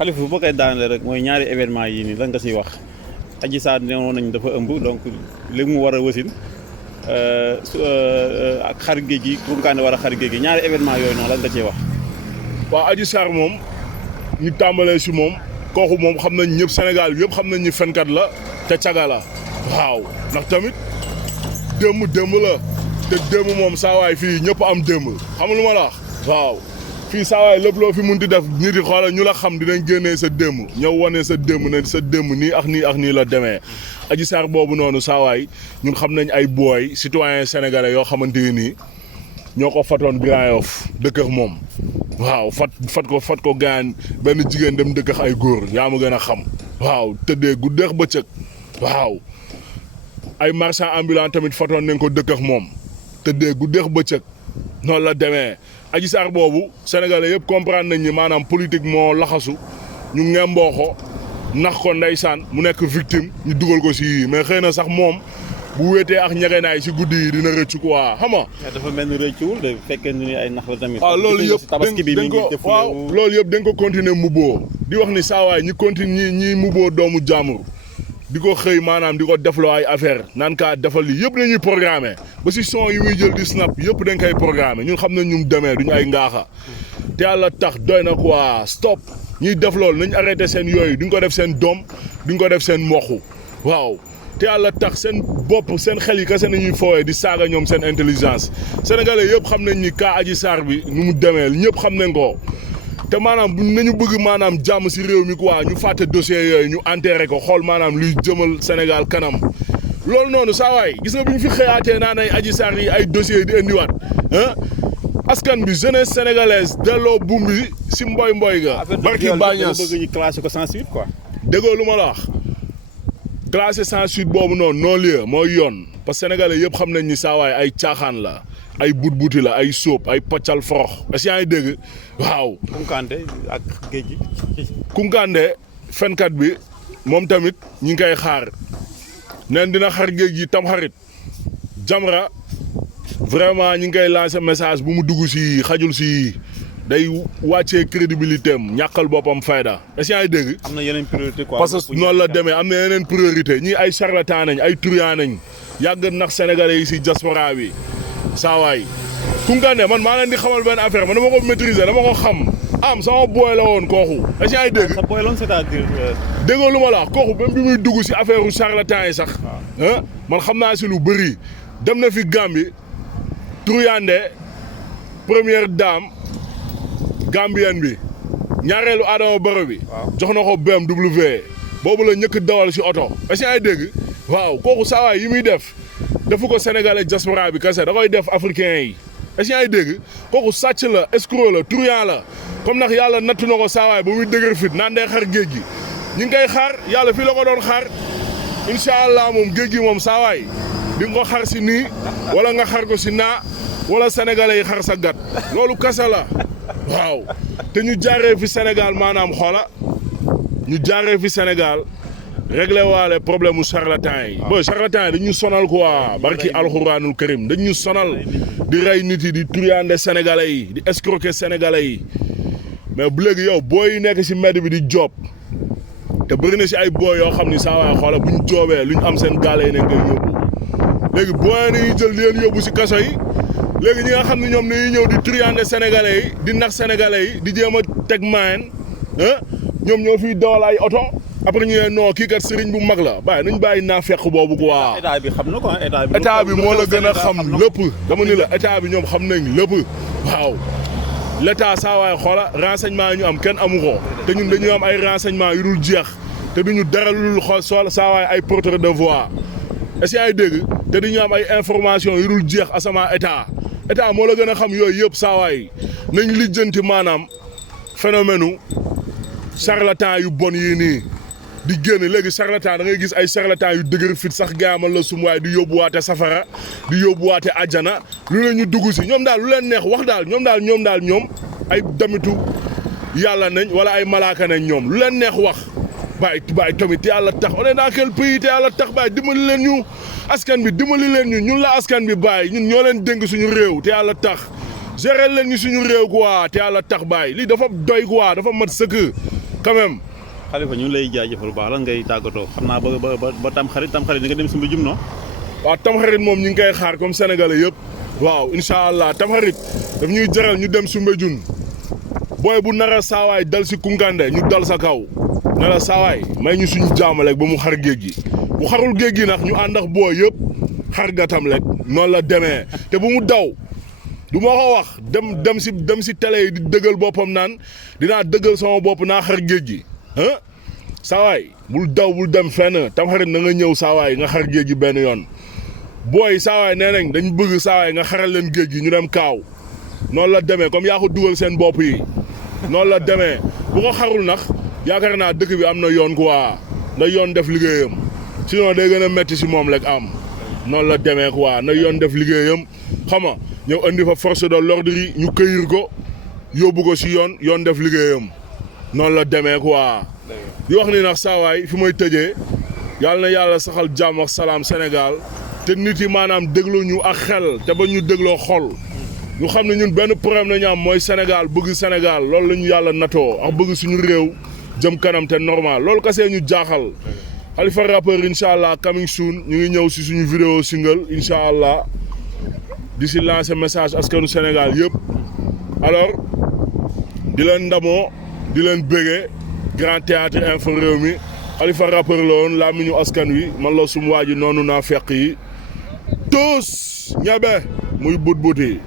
Khalifa bu ma koy daanale rek mooy ñaari événement yii nii lan nga siy wax Adji Sarr newoon nañ dafa ëmb donc léegi mu war a wasin ak xar géej gi Kounkandé war a xar géej gi ñaari événement yooyu noonu lan nga ciy wax. waaw Adji Sarr moom ñu tàmbalee si moom kooku moom xam nañ ñëpp Sénégal yëpp xam nañ ni fenkat la te caga la waaw ndax tamit démb la te démb moom saa waay fii ñëpp am démb xam lu ma la wax waaw. fii saa waay lépp loo fi munti def nit yi xoolal ñu la xam dinañ génnee sa démb ñëw wane sa démb ne sa démb nii ak nii la demee Adji Sarr boobu noonu saa waay ñun xam nañ ay booy citoyen sénégalais yoo xamante nii ñoo ko fatoon Grand Yoff dëkk ak moom waaw fat ko gaan benn jigéen dem dëkk ak ay góor yaa ma gën a xam waaw tëddee guddeex bëccëg waaw ay marchand ambulant tamit fatoon nañ ko dëkk ak moom tëddee guddeex bëccëg noonu la demee Adji Sarr boobu sénégalais yëpp comprendre nañ ni maanaam politique moo laxasu ñu ngemboo ko nax ko ndeysaan mu nekk victime ñu dugal ko si yii mais xëy na sax moom bu wéetee ak ñegenaay si guddi yi dina rëccu quoi xam nga. dafa mel ni rëccuwul de fekkee ni ay nax la tamit. waaw loolu yëpp dañ ko waaw loolu yëpp dañ ko continuer mbubboo di wax ni saa waay ñi continue ñi mbubboo doomu jàmbur di ko xëy maanaam di ko defloo ay affaire naan kaa defal lii yëpp dañuy programmer ba si son yi muy jël di snap yëpp dañ koy programmer ñun xam nañ ñu demee duñu ay ngaaxa te yàlla tax doy na quoi stop ñuy def loolu nañ arrêté seen yooyu duñ ko def seen doom duñ ko def seen mboq waaw te yàlla tax seen bopp seen xel yi kese nañuy foowee di saaga ñoom seen intelligence sénégalais yëpp xam nañ ni cas Adji Sarr bi nu mu demee ñëpp xam nañ ko te maanaam nañu bëgg maanaam jàmm si réew mi quoi ñu fàtte dossier yooyu ñu enterré ko xool maanaam luy jëmal Sénégal kanam loolu noonu saa waay gis nga bi ñu fi xëyaatee naan ay Adji Sarr yi ay dossiers di indiwaat ah askan bi jeunesse sénégalaise delloo buum bi si mboy ga. barki Bañas bëgg ñu classé ko sans suite quoi. déggoo lu ma la wax classé sans suite boobu noonu non lieu mooy yoon parce que sénégalais yëpp xam nañ ni saa waay ay caaxaan la. ay buti la ay sóob ay paccal forox est-ce que yaa ngi dégg waaw. Kounkandé ak géej gi. Kounkandé fenkat bi moom tamit ñi ngi koy xaar neen dina xar géej gi tam xarit Jamra vraiment ñi ngi koy lancer message bu mu dugg si xajul si day wàccee crédibilité am ñàkkal boppam fayda est-ce que yaa ngi dégg. am na yeneen priorité quoi. parce que noonu la demee am na yeneen priorité ñii ay charlatan nañ ay truand nañ yàgg nax sénégalais yi si diaspora bi. saa waay Kounkandé man maa leen di xamal benn affaire man dama ko maîtriser dama ko xam am sama booy la woon kooku est-ce que yaa ngi dégg. sa booy la woon c'est-à-dire. déggoo lu ma la wax kooku même bi muy dugg si affaire u charlatan yi sax. ah man xam naa si lu bëri dem na fi Gambie Touyandé première dame gambienne bi ñaareelu Adama Barrow bi. jox na ko BMW boobu la ñëkk dawal si oto est-ce que yaa ngi dégg waaw kooku saa waay yi muy def. defu ko sénégalais diaspora bi kese da koy def africain yi est-ce que yaa ngi dégg kooku sàcc la escroc la truand la comme nag yàlla nattu na ko saawaay ba muy dëgër fit naan day xar géej gi ñu ngi koy xaar yàlla fii la ko doon xaar incha allah moom géej gi moom saawaay di nga ko xar si nii wala nga xar ko si naa wala sénégalais yi xar sa gat loolu kese la waaw te ñu jaaree fi Sénégal maanaam xoola ñu jaaree fi Sénégal réglé waale problème mu charlatan yi. booy charlatan yi dañu sonal quoi barki alxuraanul karim dañu sonal di rey nit yi di truander sénégalais yi di escroquer sénégalais yi mais bu léegi yow booy yi nekk si mbedd bi di job te bëri na si ay booy yoo xam ni saa waay xoola bu ñu joobee lu ñu am seen gaale yi nañ koy yóbbu léegi booy nañuy jël di leen yóbbu si kaso yi léegi ñi nga xam ne ñoom dañuy ñëw di truander sénégalais yi di nax sénégalais yi di jéem a teg maayen ñoom ñoo fiy dawal ay oto. après ñu ne non kii kat sëriñ bu mag la bàyyi nañ bàyyi naa fekk boobu quoi. état bi xam na quoi état bi moo la gën a xam lépp dama ni la état bi ñoom xam nañ lépp waaw. l'état saa waay xoola renseignement yi ñu am kenn amu ko te ñun dañu am ay renseignement yu dul jeex te duñu dara lu dul xool sol saa waay ay porteur de voix est-ce que ay dégg te duñu am ay information yu dul jeex asamaa état moo la gën a xam yooyu yëpp saa waay nañ lijjanti maanaam phénomène charlatan yu bon yii nii. di génn léegi charlatan da ngay gis ay charlatan yu dëgër fit sax gaamal la sum waay di yóbbuwaate safara di yóbbuwaate àjjana lu leen ñu dugg si ñoom daal lu leen neex wax daal ñoom ay damitu yàlla nañ wala ay malaaka nañ ñoom lu leen neex wax bàyyi tamit te yàlla tax on est dans quel pays te yàlla tax bàyyi dimbali leen ñu askan bi dimbali leen ñu ñun la askan bi bàyyi ñun ñoo leen dénk suñu réew te yàlla tax gérer leen ñu suñu réew quoi te yàlla tax bàyyi lii dafa doy quoi dafa mat sëkk quand même. Khalifa ñu ngi lay jaajëfal bu baax lan ngay tàggatoo xam naa ba tamxarit di nga dem Soumbédioune non. waaw tamxarit moom ñu ngi koy xaar comme sénégalais yëpp. waaw incha allah tamxarit daf ñuy jaral ñu dem Soumbédioune booy bu nar a saawaay dal si Koungheul ñu dal sa kaw ne la saawaay may ñu suñu jaamaleeg ba mu xar géej gi bu xarul géej gi nag ñu ànd ak booy yëpp xar gatam rek noonu la demee te bu mu daw du ma ko wax dem si télé yi di dëggal boppam naan dinaa dëggal sama bopp naa xar géej gi ah saawaay bul daw bul dem fenn tamxarit na nga ñëw saawaay nga xar géej gi benn yoon booy saawaay nee nañ dañ bëgg saawaay nga xaral leen géej gi ñu dem kaaw noonu la demee comme yaa ko dugal seen bopp yi noonu la demee bu ko xarul nag yaakaar naa dëkk bi am na yoon quoi na yoon def liggéeyam sinon day gën a metti si moom rek am noonu la demee quoi na yoon def liggéeyam xam nga ñëw andi fa force de l'ordre yi ñu këyir ko yóbbu ko si yoon def liggéeyam noonu la demee quoi. di wax ni nag saawaay fi may tëjee yàlla na yàlla saxal jàmm ak salaam Sénégal te nit yi maanaam déglu ñu ak xel te ba ñu dégloo xol ñu xam ne ñun benn problème la ñu am mooy Sénégal bëgg Sénégal loolu la ñu yàlla natoo ak bëgg suñu réew jëm kanam te normal loolu kese ñu jaaxal Khalifa rappeur incha allah coming soon ñu ngi ñëw si suñu vidéo single incha allah di si lancer message askanu Sénégal yëpp alors di leen ndamoo di leen bëggee Grand Théâtre Info Rewmi Khalifa rappeur la woon laa mi ñu askan wi man la sum waa ji noonu naa fekk yi tous ñebe muy but yi